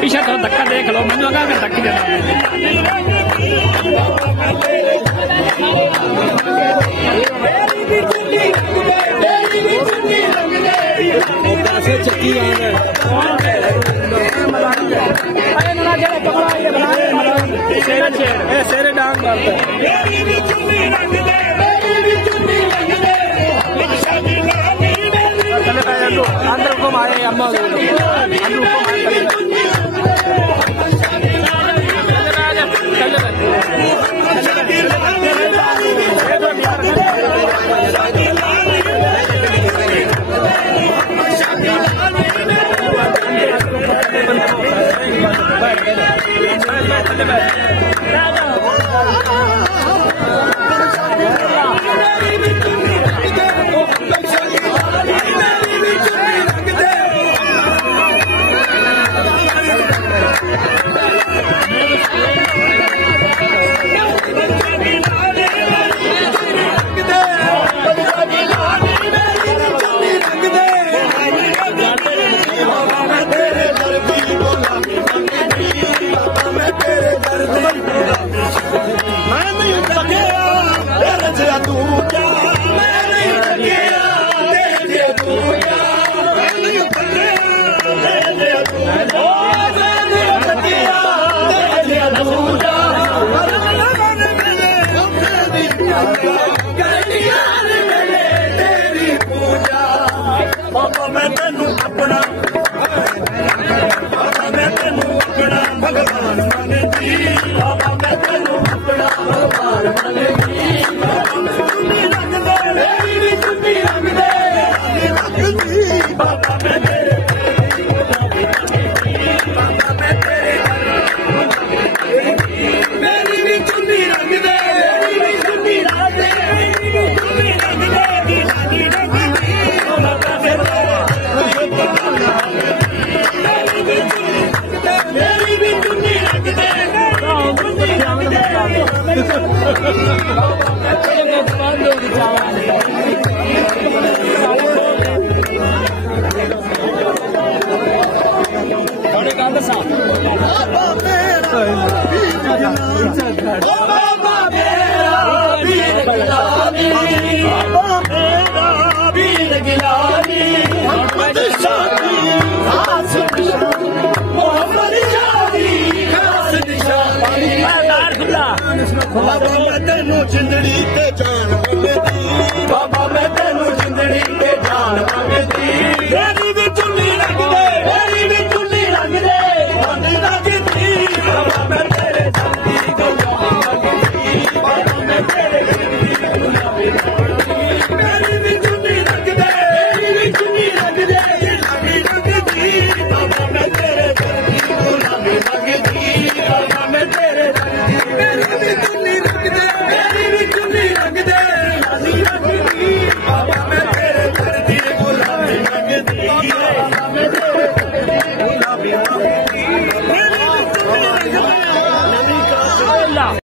पीछे तो धक्का देख लो, मैं अगर धक्की देना शेरे डांग अंदर को मारे अम्मा जिंदड़ी के जान बाबा मैं तेनू जिंदड़ी के जान मंगदी मेरी भी चुन्नी रंग दे मेरी भी चुन्नी रंग दे लगदी बाबा मैं तेरे जल्दी को मंगदी बाबा मैं तेरे जल्दी को मेरी भी चुन्नी रंग दे मेरी भी चुन्नी रंग दे लगदी बाबा